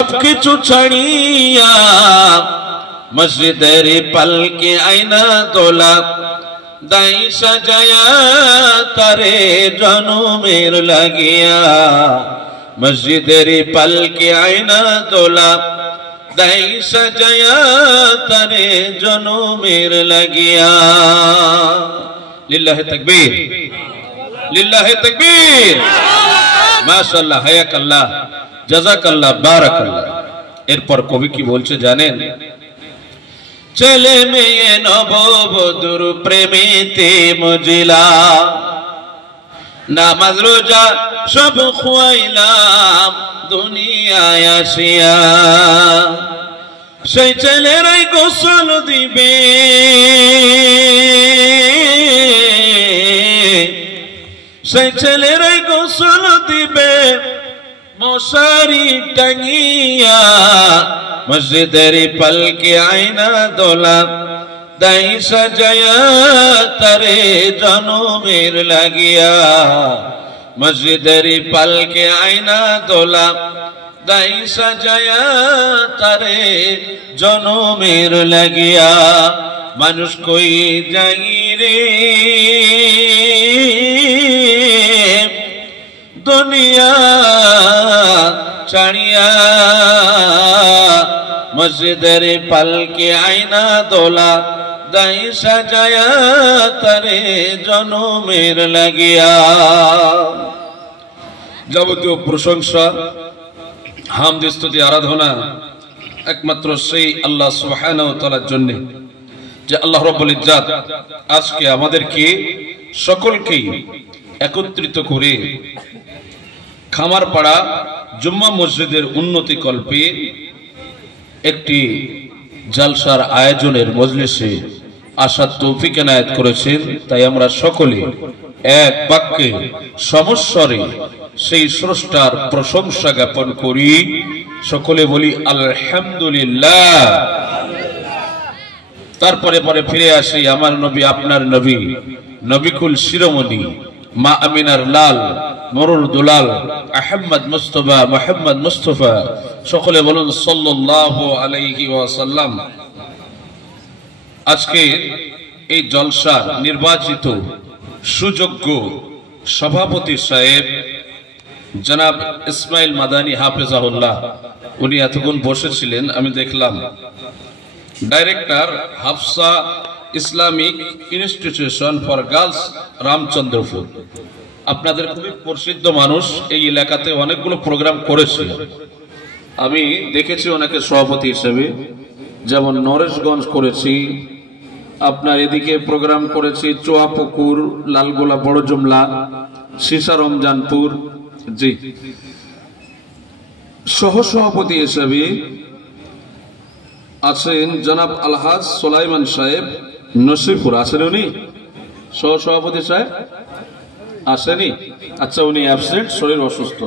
কিছু ছাড়িয়া মসজিদের পালকে আয়না তোলা দাই সাজায়া তারে জনমের লাগিয়া মসজিদের পালকে আয়না তোলা দাই সাজায়া তারে জনমের লাগিয়া। লিল্লাহি তাকবীর, লিল্লাহি তাকবীর। মাশাআল্লাহ, হায়াকাল্লাহ, জাযাকাল্লাহ, বারাকাল্লাহ। এরপর কবি কি বলছে জানেন? ছেলে মেয়ে নববধূর প্রেমেতে মজিলা, নামাজ রোজা সব খুয়াইলাম দুনিয়ায় আসিয়া। সেই ছেলেরাই গোসল দিবে, সেই ছেলেরাই গোসল দিবে মশারি টাঙিয়া মসজিদের পালকে আয়না দোলা দাই সাজায়া তারে জনমের লাগিয়া মসজিদের পালকে আয়না দোলা দাই সাজায়া তারে জনমের লাগিয়া। মানুষ কই যাই রে দুনিয়া ছাড়িয়া মসজিদের পালকে আয়না দোলা দাই সাজায়া তারে জনমের লাগিয়া। যাবতীয় প্রশংসা, হামদ, স্তুতি, আরাধনা একমাত্র সেই আল্লাহ সুবহানাহু ওয়া তাআলার জন্য, যে আল্লাহ রাব্বুল ইজ্জাত আজকে আমাদেরকে সকলকেই একত্রিত করে খামারপাড়া জুম্মা মসজিদের উন্নতি কল্পে একটি জালসার আয়োজনের মজলিসে আসার তৌফিক এনায়েত করেছেন। তাই আমরা সকলে এক বাক্যে সমস্বরে সেই স্রষ্টার প্রশংসা জ্ঞাপন করি। সকলে বলি আলহামদুলিল্লাহ। তারপরে পরে ফিরে আসি আমার নবী, আপনার নবী, নবিকুল শিরোমণি, মা আমিনার লাল, মরুর দুলাল, আহমদ মুস্তফা, মুহাম্মদ মুস্তফা। সকলে বলুন সাল্লাল্লাহু আলাইহি ওয়াসাল্লাম। আজকে এই জলসার নির্বাচিত সুযোগ্য সভাপতি সাহেব জনাব ইসমাইল মাদানী হাফেজাহুল্লাহ, উনি এতক্ষণ বসেছিলেন, আমি দেখলাম। Director Hafsa Islamic institution for girls, Ramchandrapur. আপনাদের খুবই প্রসিদ্ধ মানুষ, এই এলাকাতে অনেকগুলো প্রোগ্রাম করেছে, আমি দেখেছি ওনাকে সভাপতি হিসেবে। যেমন নরেশগঞ্জ করেছি, আপনার এদিকে প্রোগ্রাম করেছি চোয়াপুকুর, লালগোলা, বড় জুমলা, সিসা, রমজানপুর। জি, সহসভাপতি হিসেবে আছেন জনাব আলহাজ সোলাইমান সাহেব, নসিপুর। আছেন উনি? সহসভাপতি সাহেব আসেনি? আচ্ছা, উনি অ্যাবসেন্ট, শরীর অসুস্থ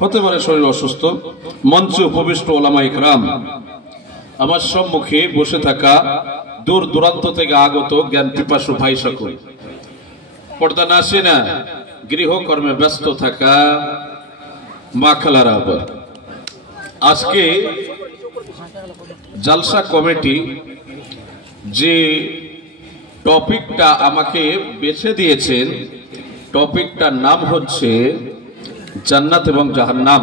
হতে পারে, শরীর অসুস্থ। মঞ্চে উপবিষ্ট ওলামা ইকরাম, আমার সম্মুখে বসে থাকা দূর দূরান্ত থেকে আগত জ্ঞান পিপাসু ভাই সকল, পর্দা নাসিনা গৃহকর্মে ব্যস্ত থাকা মা খালারা, আজকে জালসা কমিটি যে টপিকটা আমাকে বেছে দিয়েছেন, টপিকটার নাম হচ্ছে জান্নাত এবং জাহান্নাম।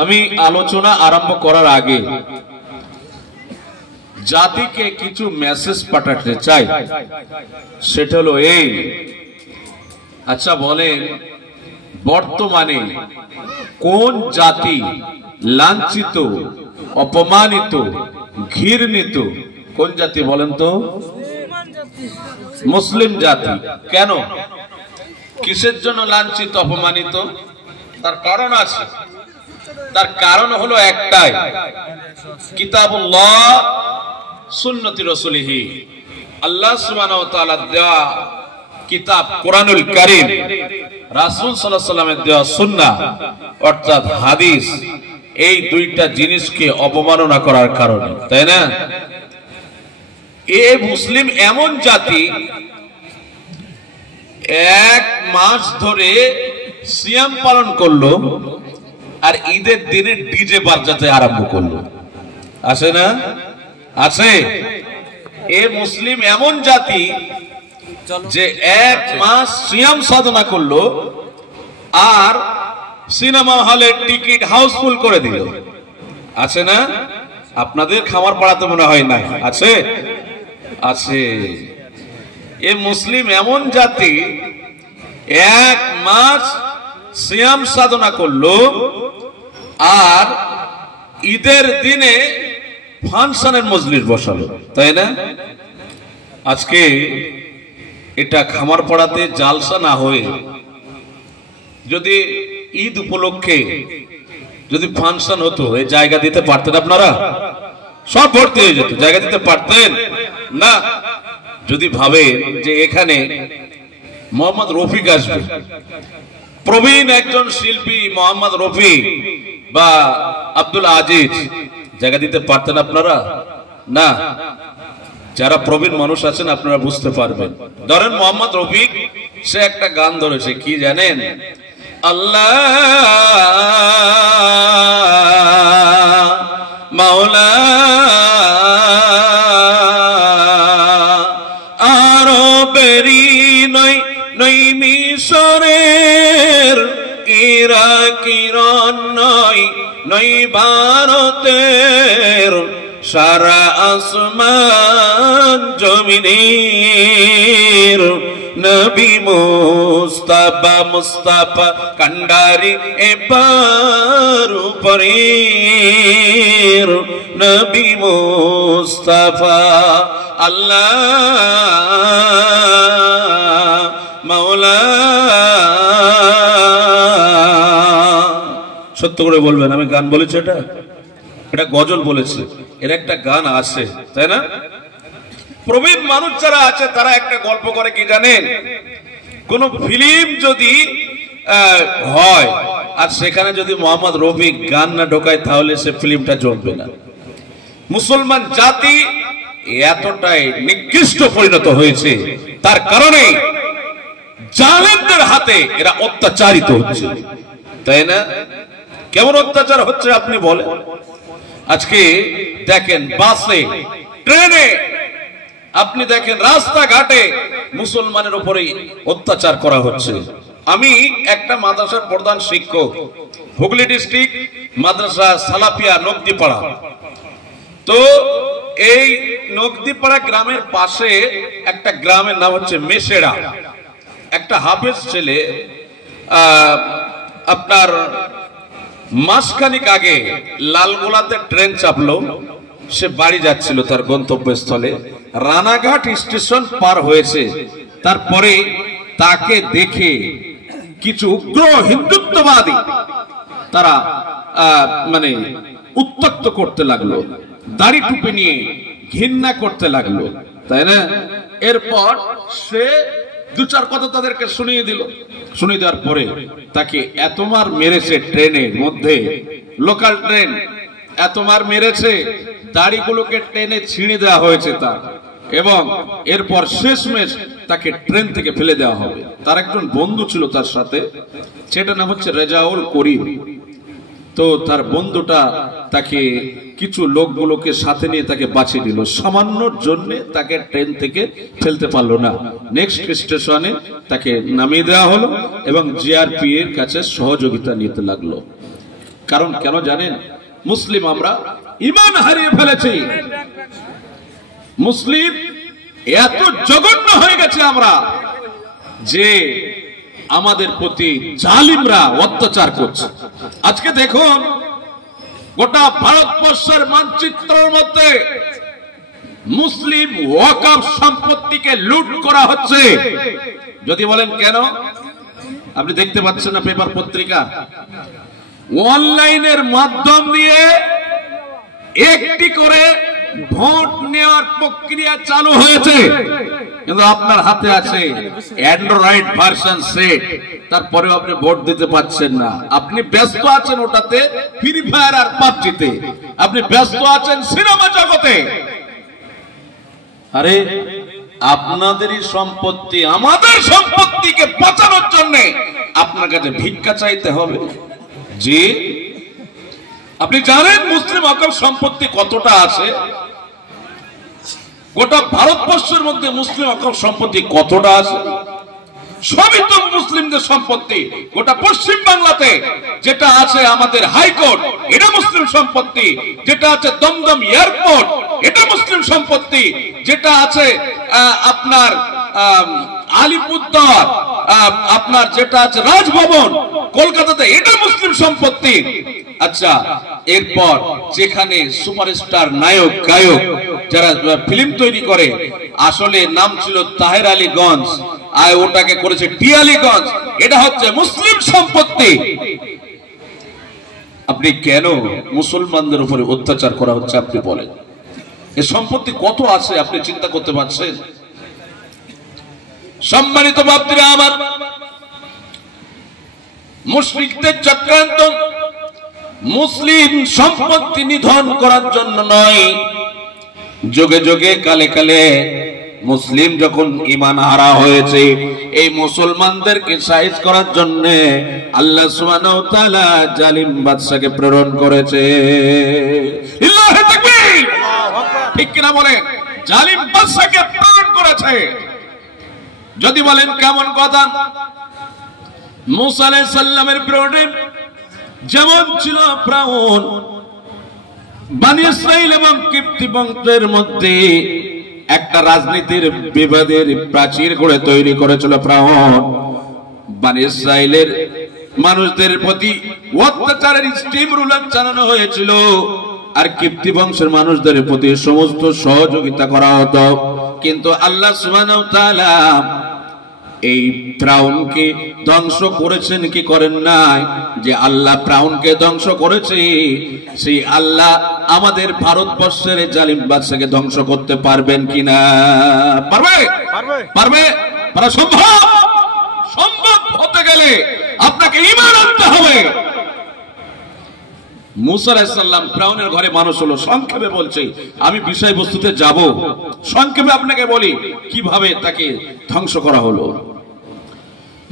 আমি আলোচনা আরম্ভ করার আগে জাতিকে কিছু মেসেজ পাঠাতে চাই, সেটা হলো এই। আচ্ছা বলেন, বর্তমানে কোন জাতি লাঞ্ছিত, অপমানিত, ঘৃণিত? কোন জাতি বলেন তো? মুসলিম জাতি। কেন, কিসের জন্য লাঞ্ছিত, অপমানিত? তার কারণ আছে। তার কারণ হলো একটাই, কিতাবুল্লাহ, সুন্নতি রাসূলিহি। আল্লাহ সুবহানাহু ওয়া তাআলা দেওয়া কিতাব কোরআনুল কারীম, রাসূল সাল্লাল্লাহু আলাইহি ওয়াসাল্লামের দেওয়া সুন্নাহ অর্থাৎ হাদিস, এই দুইটা জিনিসকে অবমাননা করার কারণে, তাই না? এ মুসলিম এমন জাতি, এক মাস ধরে সিয়াম পালন করলো, আর ঈদের দিনে ডিজে বাজাতে আরম্ভ করলো। আছে না? আছে। এ মুসলিম এমন জাতি যে 1 মাস সিয়াম সাধনা করলো আর সিনেমা হলে টিকিট হাউসফুল করে দিল। আছে না? আপনাদের খামার পাড়াতে মনে হয় না? আছে, আছে। এ মুসলিম এমন জাতি 1 মাস সিয়াম সাধনা করলো আর ঈদের দিনে ফাংশনের মজলিস বসালো, তাই না? আজকে এটা খামার পাড়াতে জালসা না হয়ে যদি ঈদ উপলক্ষে যদি ফাংশন হতো, এই জায়গা দিতে পারতেন আপনারা? সব ভর্তি হয়ে যেত, জায়গা দিতে পারতেন না। যদি ভাবেন যে এখানে মোহাম্মদ রফিক আসবে, প্রবীণ একজন শিল্পী মোহাম্মদ রফিক বা আব্দুল আজিজ, জায়গা দিতে পারতেন আপনারা? না। যারা প্রবীণ মানুষ আছেন আপনারা বুঝতে পারবেন। ধরেন মোহাম্মদ রফিক, সে একটা গান ধরেছে, কি জানেন? আল্লাহ মাওলা আরবেরি নই নই মিশরের, ইরাকিরন নই নই ভারতের, সারা আসমান জমিনের নবী মুস্তাফা মুস্তাফা কান্ডারি এপার উপরের নবী মুস্তাফা আল্লাহ মাওলা। সত্য করে বলবেন আমি গান বলেছি? এটা গজল বলেছে, এর একটা গান আছে, তাই না? প্রবীণ মানুষ যারা আছে তারা একটা গল্প করে, কি জানেন? কোন ফিল্ম যদি হয় আর সেখানে যদি মোহাম্মদ রফিক গান না ঢোকায় তাহলে সে ফিল্মটা চলবে না। মুসলমান জাতি এতটাই নিকৃষ্ট পরিণত হয়েছে, তার কারণে জালেমদের হাতে এরা অত্যাচারিত হচ্ছে, তাই না? কেমন অত্যাচার হচ্ছে আপনি বলেন? আজকে দেখেন বাসে, ট্রেনে, আপনি দেখেন রাস্তাঘাটে মুসলমানের উপরে অত্যাচার করা হচ্ছে। আমি একটা মাদ্রাসার প্রধান শিক্ষক, হুগলি ডিস্ট্রিক্ট মাদ্রাসা সালাফিয়া নকদিপাড়া। তো এই নকদিপাড়া গ্রামের পাশে একটা গ্রামের নাম হচ্ছে মেসেড়া। একটা হাফেজ ছেলে আপনার মাসখানিক আগে লালগোলাতে ট্রেন চাপলো, সে বাড়ি যাচ্ছিল তার গন্তব্যস্থলে, রানাঘাট স্টেশন পার হয়েছে। তারপরে তাকে দেখে কিছু উগ্র হিন্দুত্ববাদী তারা মানে উত্তক্ত করতে লাগলো, দাড়ি টুপি নিয়ে ঘৃণা করতে লাগলো, তাই না? এরপর সে 2-4 কথা তাদেরকে শুনিয়ে দিল। শুনিয়ে দেওয়ার পরে তাকে এত মার মেরেছে, ট্রেনের মধ্যে, লোকাল ট্রেন, এত মার মেরেছে, দাড়িগুলোকে টেনে ছিঁড়ে দেওয়া হয়েছে তার, এবং এরপর শেষমেশ তাকে ট্রেন থেকে ফেলে দেওয়া হবে। তার একজন বন্ধু ছিল তার সাথে, সেটা নাম হচ্ছে রেজাউল করিম। তো তার বন্ধুটা তাকে কিছু লোকগুলোকে সাথে নিয়ে তাকে বাঁচিয়ে দিল, সামান্যর জন্য তাকে ট্রেন থেকে ফেলতে পারলো না। নেক্সট স্টেশনে তাকে নামিয়ে দেওয়া হলো এবং জিআরপি এর কাছে সহযোগিতা নিতে লাগলো। কারণ কেন জানেন? মুসলিম আমরা ঈমান হারিয়ে ফেলেছি। মুসলিম এত জঘন্য হয়ে গেছে আমরা যে আমাদের প্রতি জালিমরা অত্যাচার করছে। আজকে দেখুন গোটা ভারতবর্ষের মানচিত্রের মধ্যে মুসলিম ওয়াকফ সম্পত্তিকে লুট করা হচ্ছে। যদি বলেন কেন, আপনি দেখতে পাচ্ছেন না পেপার পত্রিকা, অনলাইনের মাধ্যম দিয়ে একটি করে ভোট নেওয়ার প্রক্রিয়া চালু হয়েছে, কিন্তু আপনার হাতে আছে অ্যান্ড্রয়েড ভার্সন সেট, তারপরেও আপনি ভোট দিতে পারছেন না। আপনি ব্যস্ত আছেন ওটাতে, ফ্রি ফায়ার আর পাবজিতে, আপনি ব্যস্ত আছেন সিনেমা জগতে। আরে আপনাদেরই সম্পত্তি, আমাদের সম্পত্তিকে বাঁচানোর জন্য আপনার কাছে ভিক্ষা চাইতে হবে? জি আপনি জানেন মুসলিম অকাল সম্পত্তি কতটা আছে? গোটা ভারতবর্ষের মধ্যে মুসলিম অকাল সম্পত্তি কতটা আছে? সবই তো মুসলিমদের সম্পত্তি। গোটা পশ্চিম বাংলাতে যেটা আছে আমাদের হাইকোর্ট, এটা মুসলিম সম্পত্তি। যেটা আছে দমদম এয়ারপোর্ট, এটা মুসলিম সম্পত্তি। যেটা আছে আপনার আলিপুরদুয়ার, আপনার যেটা আছে রাজভবন কলকাতাতে, এটা মুসলিম সম্পত্তি। আচ্ছা, এরপর যেখানে সুপারস্টার নায়ক গায়ক যারা ফিল্ম তৈরি করে, আসলে নাম ছিল তাহের আলীগঞ্জ, আর ওটাকে করেছে টিয়ালিগঞ্জ, এটা হচ্ছে মুসলিম সম্পত্তি। আপনি কেন মুসলমানদের উপরে অত্যাচার করা হচ্ছে আপনি বলেন? এই সম্পত্তি কত আছে আপনি চিন্তা করতে পারছেন? সম্মানিত বাপজিরা আমার, মুশরিকদের চক্রান্ত মুসলিম সম্পত্তি নিধন করার জন্য নয়, যুগে যুগে কালে কালে মুসলিম যখন ঈমান হারা হয়েছে, এই মুসলমানদেরকে সাইজ করার জন্য আল্লাহ সুবহানাহু ওয়া তাআলা জালিম বাদশাকে প্রেরণ করেছে। লিল্লাহি তাকবীর! ঠিক কিনা বলেন? জালিম বাদশাকে প্রেরণ করেছে। যদি বলেন কেমন কথা, মুসা আলাইহিস সালামের বিরুদ্ধে যেমন ছিল ফিরআউন, বনি ইসরাইল এবং কিপ্তি বংশের মধ্যে একটা রাজনীতির বিবাদের প্রাচীর করে তৈরি করেছিল ফিরআউন। বনি ইসরাইলের মানুষদের প্রতি অত্যাচারের স্টিম রুলার চালানো হয়েছিল, আর কিপ্তি বংশের মানুষদের প্রতি সমস্ত সহযোগিতা করা হতো। কিন্তু আল্লাহ সুবহানাহু ওয়া তাআলা এই ফিরআউনকে ধ্বংস করেছেন কি করেন নাই? যে আল্লাহ ফিরআউনকে ধ্বংস করেছে, সেই আল্লাহ আমাদের ভারতবর্ষের জালিম বাদশাকে ধ্বংস করতে পারবেন কিনা? পারবে? পারবে? পারা সম্ভব? সম্ভব হতে গেলে আপনাকে ঈমান আনতে হবে। মুসা আলাইহিস সালাম ফিরআউনের ঘরে মানুষ হলো। সংক্ষেপে বলছি, আমি বিষয়বস্তুতে যাব, সংক্ষেপে আপনাকে বলি কিভাবে তাকে ধ্বংস করা হলো।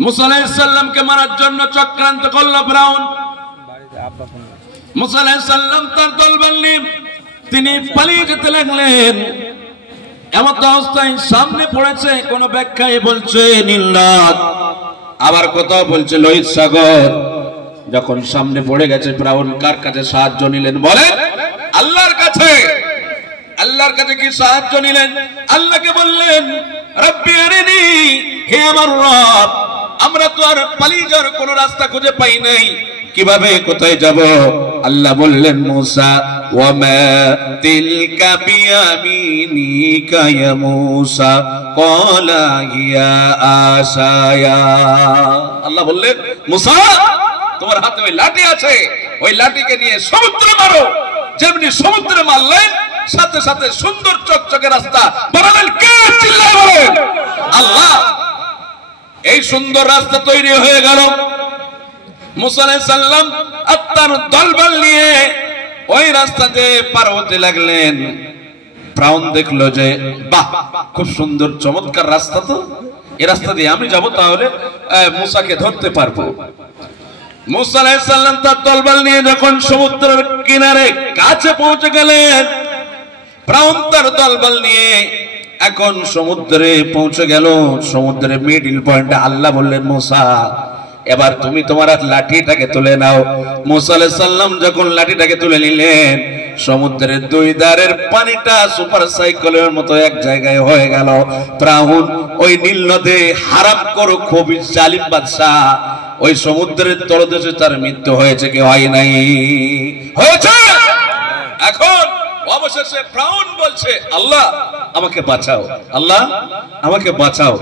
মুসা আলাইহিস সালামকে মারার জন্য চক্রান্ত করলো ফিরআউন। মুসা আলাইহিস সালাম তার দলবল নিয়ে তিনি পালিয়ে যেতে লাগলেন। এমন অবস্থায় সামনে পড়েছে কোন ব্যাখ্যায় বলছে নীল নদ, আবার কোথাও বলছে লোহিত সাগর। যখন সামনে পড়ে গেছে, ফিরআউন কার কাছে সাহায্য নিলেন? বলে আল্লাহর কাছে। আল্লাহর কাছে কি সাহায্য নিলেন? আল্লাহকে বললেন, রব্বি আরিনি, হে আমার রব, আমরা তো আর পালিয়ে যাওয়ার কোন রাস্তা খুঁজে পাই নাই, কিভাবে কোথায় যাব? আল্লাহ বললেন, মুসা, ওয়া মা তিলকা বিয়ামিনিকা ইয়া মুসা, ক্বালা হিয়া আসায়া। আল্লাহ বললেন, মুসা, তোমার হাতে ওই লাঠি আছে, ওই লাঠিকে নিয়ে সমুদ্রে মারো। যেমনি সমুদ্রে মারলেন, সাথে সাথে সুন্দর চকচকে রাস্তা বানালেন। কে চিল্লায় বলেন? আল্লাহ। এই সুন্দর রাস্তা তৈরি হয়ে গেল। মুসা আলাইহিস সালাম তার দলবল নিয়ে ওই রাস্তাতে পার হতে লাগলেন। ফিরআউন দেখলো যে বাহ, খুব সুন্দর চমৎকার রাস্তা, তো এই রাস্তা দিয়ে আমি যাব, তাহলে মুসাকে ধরতে পারবো। মুসা আলাইহিস সালাম তার দলবল নিয়ে যখন সমুদ্রের কিনারে কাছে পৌঁছে গেলেন, ফিরআউন তার দলবল নিয়ে এখন সমুদ্রে পৌঁছে গেল। সমুদ্রের মিডল পয়েন্টে আল্লাহ বললেন, মুসা, এবার তুমি তোমার লাঠিটাকে তুলে নাও। মুসা আলাইহিস সালাম যখন লাঠিটাকে তুলে নিলেন, সমুদ্রের দুই ধারের পানিটা সুপার সাইকেলের মতো এক জায়গায় হয়ে গেল। ফিরআউন ওই নীল নদে হারাম করো খুবই জালিম বাদশা, ওই সমুদ্রের তলদেশে তার মৃত্যু হয়েছে কি হয় নাই? হয়েছে। এখন অবশেষে ফিরআউন বলছে, আল্লাহ আমাকে বাঁচাও, আল্লাহ আমাকে বাঁচাও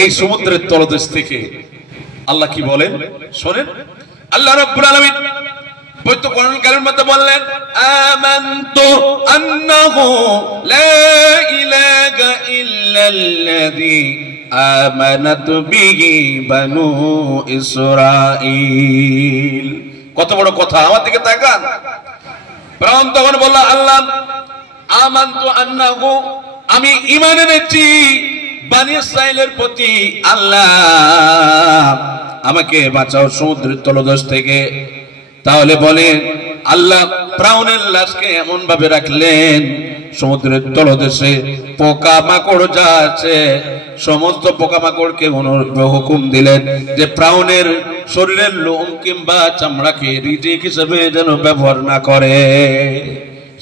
এই সমুদ্রের তলদেশ থেকে। আল্লাহ কি বলেন শোনেন। আল্লাহ রাব্বুল আলামিন পবিত্র কোরআন কারীমের মধ্যে বললেন, আমানতু আন্নাহু লা ইলাহা ইল্লাল্লাযী আমানাত বিহি বানু ইসরাঈল। কত বড় কথা, আমার দিকে তাকান। ফিরআউন তখন বলল, আল্লাহ, আমানতু আন্নাহু, আমি ঈমান এনেছি বনি ইসরাঈলের প্রতি, আল্লাহ আমাকে বাঁচাও সমুদ্রের তলদেশ থেকে। তাহলে বলেন আল্লাহ ফিরআউনের লাশকে এমন ভাবে রাখলেন, সমুদ্রের তলদেশে পোকা মাকড় যা আছে সমস্ত পোকা মাকড়কে হুকুম দিলেন যে ফিরআউনের শরীরের লোম কিংবা চামড়াকে রিজিক হিসেবে যেন ব্যবহার না করে।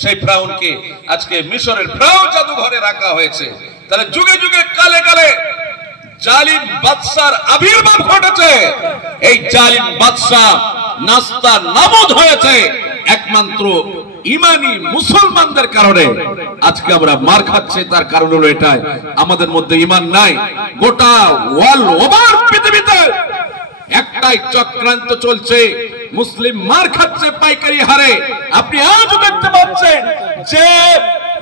সেই ফিরআউনকে আজকে মিশরের ফিরআউন জাদুঘরে রাখা হয়েছে। তাহলে যুগে যুগে কালে কালে জালিম বাদশার আবির্ভাব ঘটেছে। এই জালিম বাদশা নাস্তা নাবুদ হয়েছে একমাত্র ইমানি মুসলমানদের কারণে। আজকে আমরা মার খাচ্ছি, তার কারণ হলো এটাই, আমাদের মধ্যে ঈমান নাই। গোটা ওয়ার্ল্ড ওভার পৃথিবীতে একটাই চক্রান্ত চলছে, মুসলিম মার খাচ্ছে পাইকারি হারে। আপনি আজও দেখতে পাচ্ছেন যে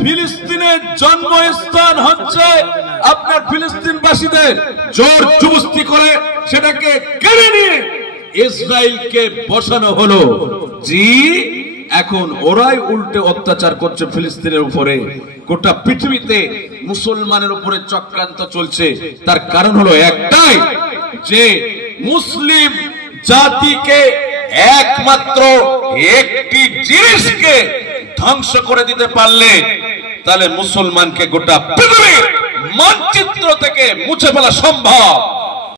ফিলিস্তিনের জন্মস্থান হচ্ছে আপনার ফিলিস্তিনবাসীদের, জোর জবরদস্তি করে সেটাকে কেড়ে নিয়ে ইসরায়েলকে বসানো হলো। জি, এখন ওরাই উল্টে অত্যাচার করছে ফিলিস্তিনের উপরে। গোটা পৃথিবীতে মুসলমানের উপরে চক্রান্ত চলছে, তার কারণ হলো একটাই, যে মুসলিম জাতিকে একমাত্র একটি জিনিসকে ধ্বংস করে দিতে পারলে তাহলে মুসলমানকে গোটা পৃথিবীর মানচিত্র থেকে মুছে ফেলা সম্ভব।